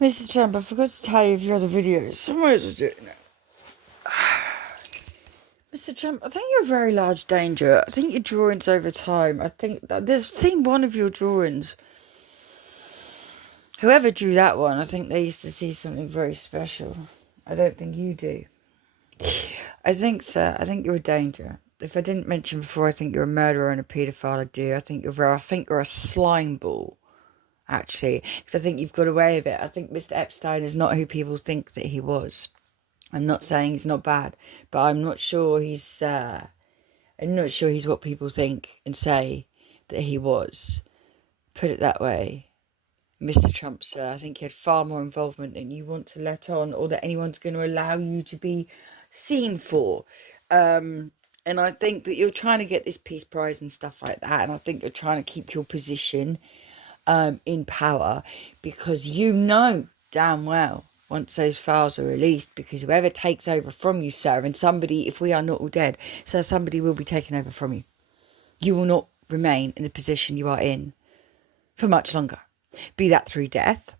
Mr. Trump, I forgot to tell you of your other videos. So I might as well do it now. Mr. Trump, I think you're a very large danger. I think your drawings over time, I think that they've seen one of your drawings. Whoever drew that one, I think they used to see something very special. I don't think you do. I think, sir, I think you're a danger. If I didn't mention before, I think you're a murderer and a paedophile. I do. I think you're a slime ball. Actually, because I think you've got away with it. I think Mr. Epstein is not who people think that he was. I'm not saying he's not bad, but I'm not sure he's what people think and say that he was. Put it that way. Mr. Trump, sir, I think he had far more involvement than you want to let on, or that anyone's going to allow you to be seen for. And I think that you're trying to get this peace prize and stuff like that, and I think you're trying to keep your position in power, because you know damn well once those files are released, because whoever takes over from you, sir, and somebody, if we are not all dead, sir, somebody will be taken over from you. You will not remain in the position you are in for much longer. Be that through death,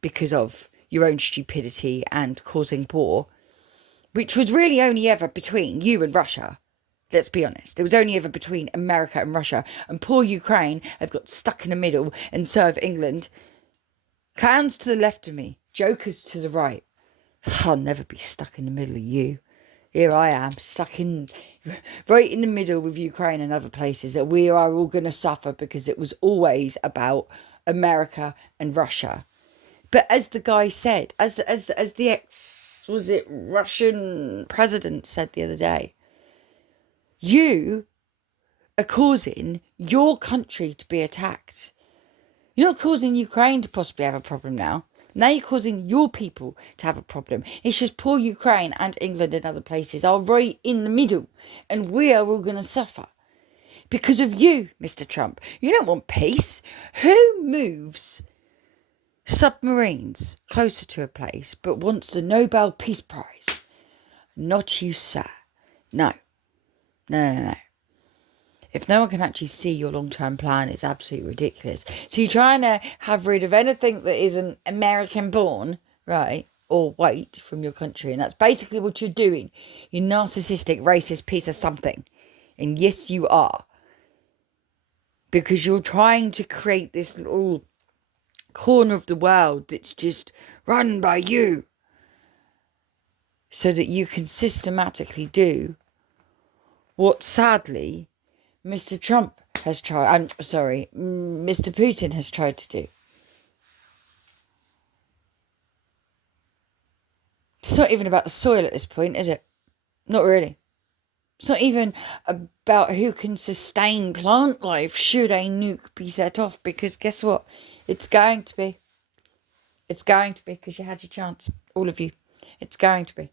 because of your own stupidity and causing war, which was really only ever between you and Russia. Let's be honest. It was only ever between America and Russia. And poor Ukraine have got stuck in the middle and serve England. Clowns to the left of me. Jokers to the right. I'll never be stuck in the middle of you. Here I am, stuck in right in the middle with Ukraine and other places that we are all going to suffer, because it was always about America and Russia. But as the guy said, as the Russian president said the other day, you are causing your country to be attacked. You're not causing Ukraine to possibly have a problem now. Now you're causing your people to have a problem. It's just poor Ukraine and England and other places are right in the middle, and we are all going to suffer because of you, Mr. Trump. You don't want peace. Who moves submarines closer to a place but wants the Nobel Peace Prize? Not you, sir. No. No. If no one can actually see your long-term plan, it's absolutely ridiculous. So you're trying to have rid of anything that isn't American-born, right, or white from your country. And that's basically what you're doing. You narcissistic, racist piece of something. And yes, you are. Because you're trying to create this little corner of the world that's just run by you, so that you can systematically do what, sadly, Mr. Trump has tried. Mr. Putin has tried to do. It's not even about the soil at this point, is it? Not really. It's not even about who can sustain plant life should a nuke be set off, because guess what? It's going to be. It's going to be, because you had your chance, all of you. It's going to be.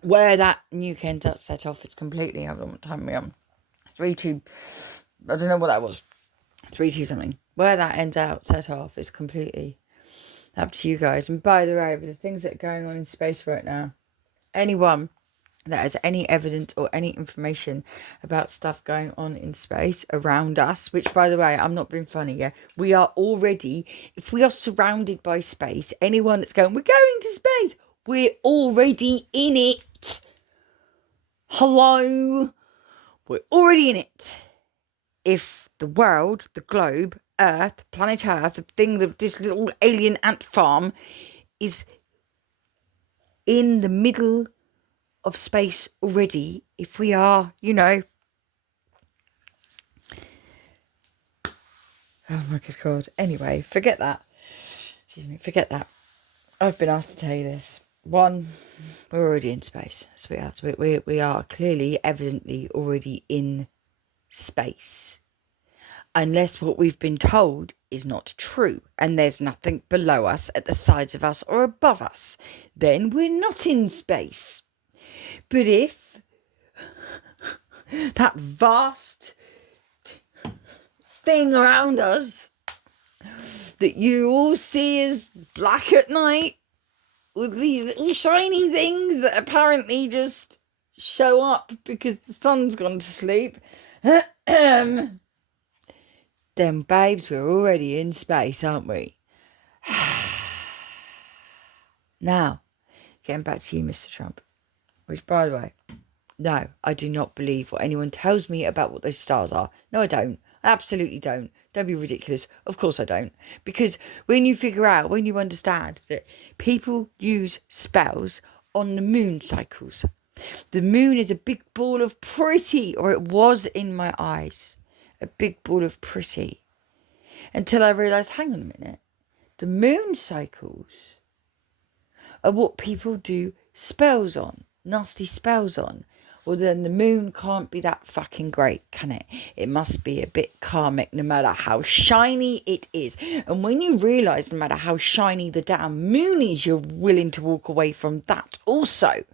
Where that nuke ends up set off, it's completely, I don't know what time we're on. 3-2, I don't know what that was. 3-2 something. Where that ends out set off is completely up to you guys. And by the way, with the things that are going on in space right now, anyone that has any evidence or any information about stuff going on in space around us, which, by the way, I'm not being funny, yeah? We are already, if we are surrounded by space, anyone that's going, we're going to space, we're already in it. Hello? We're already in it. If the world, the globe, Earth, planet Earth, the thing that this little alien ant farm is in the middle of space already, if we are, oh my good God. Anyway, forget that. Forget that. I've been asked to tell you this. One, we're already in space, sweethearts. We are clearly, evidently already in space. Unless what we've been told is not true, and there's nothing below us, at the sides of us, or above us, then we're not in space. But if that vast thing around us that you all see as black at night, with these little shiny things that apparently just show up because the sun's gone to sleep, then babes, we're already in space, aren't we? Now, getting back to you, Mr. Trump, which, by the way, no, I do not believe what anyone tells me about what those stars are. No, I don't. I absolutely don't. Don't be ridiculous. Of course I don't. Because when you understand that people use spells on the moon cycles, the moon is a big ball of pretty, or it was in my eyes, a big ball of pretty. Until I realised, hang on a minute, the moon cycles are what people do spells on, nasty spells on. Well, then the moon can't be that fucking great, can it? It must be a bit karmic, no matter how shiny it is. And when you realise, no matter how shiny the damn moon is, you're willing to walk away from that also.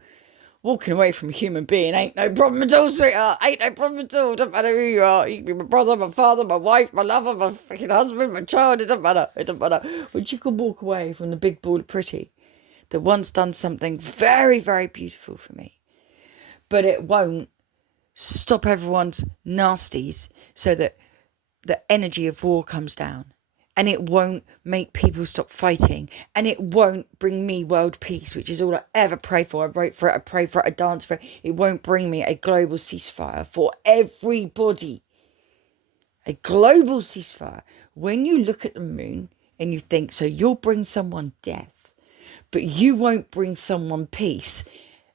Walking away from a human being ain't no problem at all, sweetheart. Ain't no problem at all. Doesn't matter who you are. You can be my brother, my father, my wife, my lover, my fucking husband, my child. It doesn't matter. It doesn't matter. But you can walk away from the big ball of pretty that once done something very, very beautiful for me. But it won't stop everyone's nasties so that the energy of war comes down. And it won't make people stop fighting. And it won't bring me world peace, which is all I ever pray for. I wrote for it, I pray for it, I dance for it. It won't bring me a global ceasefire for everybody. A global ceasefire. When you look at the moon and you think, so you'll bring someone death, but you won't bring someone peace.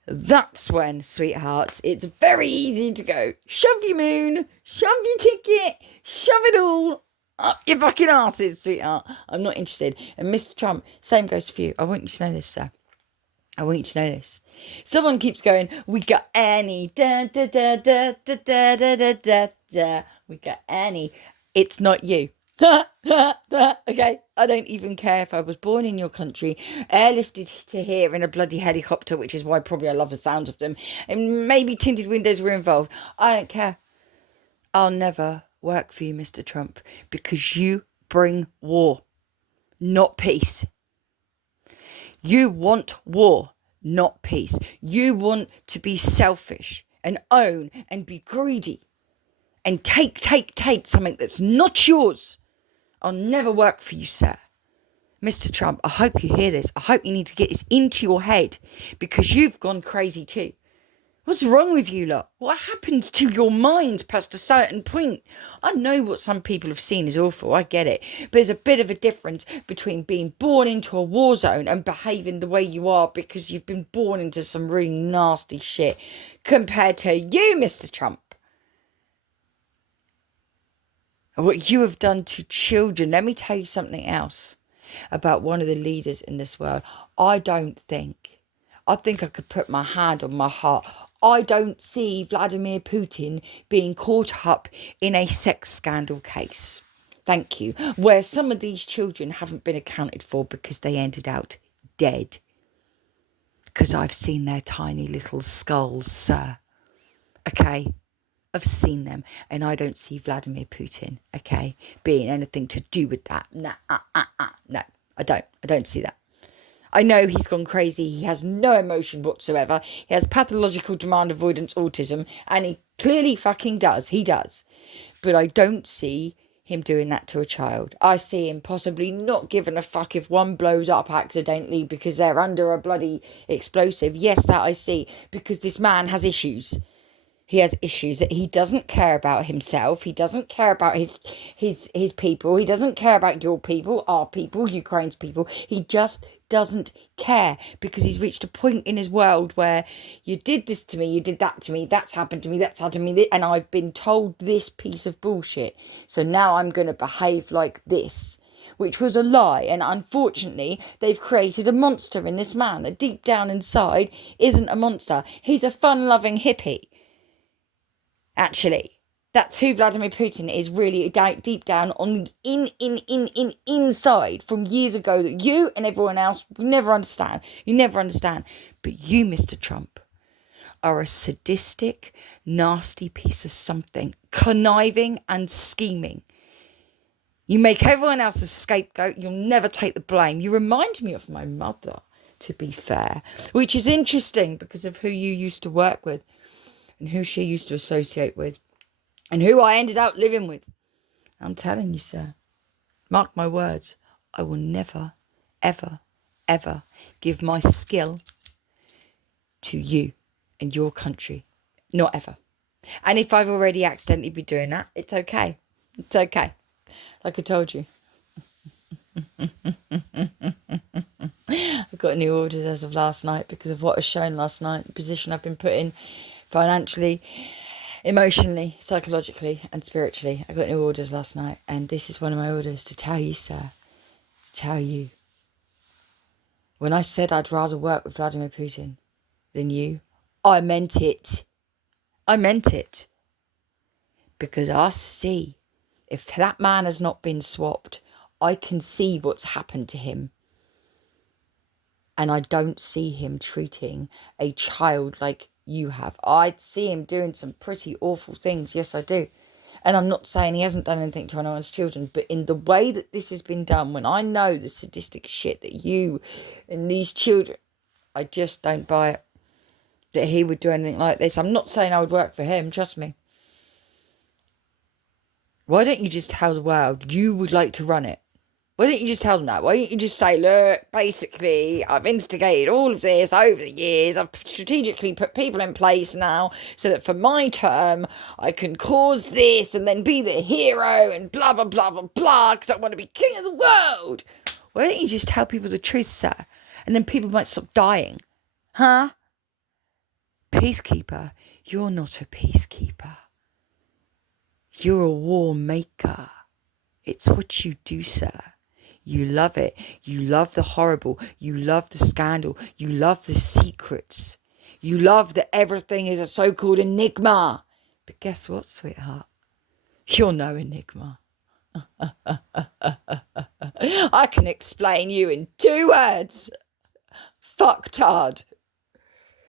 That's when, sweethearts, it's very easy to go, shove your moon, shove your ticket, shove it all up your fucking asses, sweetheart. I'm not interested. And Mr. Trump, same goes for you. I want you to know this, sir. I want you to know this. Someone keeps going, we got Annie, da da da da da da da da da da. We got Annie. It's not you. Okay, I don't even care if I was born in your country, airlifted to here in a bloody helicopter, which is why probably I love the sound of them, and maybe tinted windows were involved. I don't care. I'll never work for you, Mr. Trump, because you bring war, not peace. You want war, not peace. You want to be selfish and own and be greedy and take something that's not yours. I'll never work for you, sir. Mr. Trump, I hope you hear this. I hope you need to get this into your head because you've gone crazy too. What's wrong with you lot? What happened to your minds past a certain point? I know what some people have seen is awful. I get it. But there's a bit of a difference between being born into a war zone and behaving the way you are because you've been born into some really nasty shit compared to you, Mr. Trump. What you have done to children. Let me tell you something else about one of the leaders in this world. I think I could put my hand on my heart. I don't see Vladimir Putin being caught up in a sex scandal case. Thank you. Where some of these children haven't been accounted for because they ended out dead. Because I've seen their tiny little skulls, sir. Okay? I've seen them, and I don't see Vladimir Putin, okay, being anything to do with that. No, I don't see that. I know he's gone crazy. He has no emotion whatsoever. He has pathological demand avoidance autism, and he clearly fucking does. He does. But I don't see him doing that to a child. I see him possibly not giving a fuck if one blows up accidentally because they're under a bloody explosive. Yes, that I see, because this man has issues. He has issues that he doesn't care about himself. He doesn't care about his people. He doesn't care about your people, our people, Ukraine's people. He just doesn't care because he's reached a point in his world where you did this to me, you did that to me, that's happened to me, that's happened to me, and I've been told this piece of bullshit. So now I'm going to behave like this, which was a lie. And unfortunately, they've created a monster in this man that deep down inside isn't a monster. He's a fun-loving hippie. Actually, that's who Vladimir Putin is really deep down on the inside from years ago that you and everyone else will never understand. You never understand. But you, Mr. Trump, are a sadistic, nasty piece of something, conniving and scheming. You make everyone else a scapegoat. You'll never take the blame. You remind me of my mother, to be fair, which is interesting because of who you used to work with and who she used to associate with, and who I ended up living with. I'm telling you, sir, mark my words, I will never ever, ever give my skill to you and your country. Not ever. And if I've already accidentally been doing that, it's okay. It's okay. Like I told you. I've got new orders as of last night because of what was shown last night, the position I've been put in financially, emotionally, psychologically and spiritually. I got new orders last night, and this is one of my orders to tell you, sir, to tell you. When I said I'd rather work with Vladimir Putin than you, I meant it. I meant it. Because I see, if that man has not been swapped, I can see what's happened to him. And I don't see him treating a child like you have. I see him doing some pretty awful things. Yes, I do. And I'm not saying he hasn't done anything to anyone's children, but in the way that this has been done, when I know the sadistic shit that you and these children, I just don't buy it. That he would do anything like this. I'm not saying I would work for him, trust me. Why don't you just tell the world you would like to run it? Why don't you just tell them that? Why don't you just say, look, basically, I've instigated all of this over the years. I've strategically put people in place now so that for my term, I can cause this and then be the hero and blah, blah, blah, blah, blah, because I want to be king of the world. Why don't you just tell people the truth, sir? And then people might stop dying. Huh? Peacekeeper, you're not a peacekeeper. You're a war maker. It's what you do, sir. You love it. You love the horrible. You love the scandal. You love the secrets. You love that everything is a so-called enigma. But guess what, sweetheart? You're no enigma. I can explain you in 2 words. Fucktard.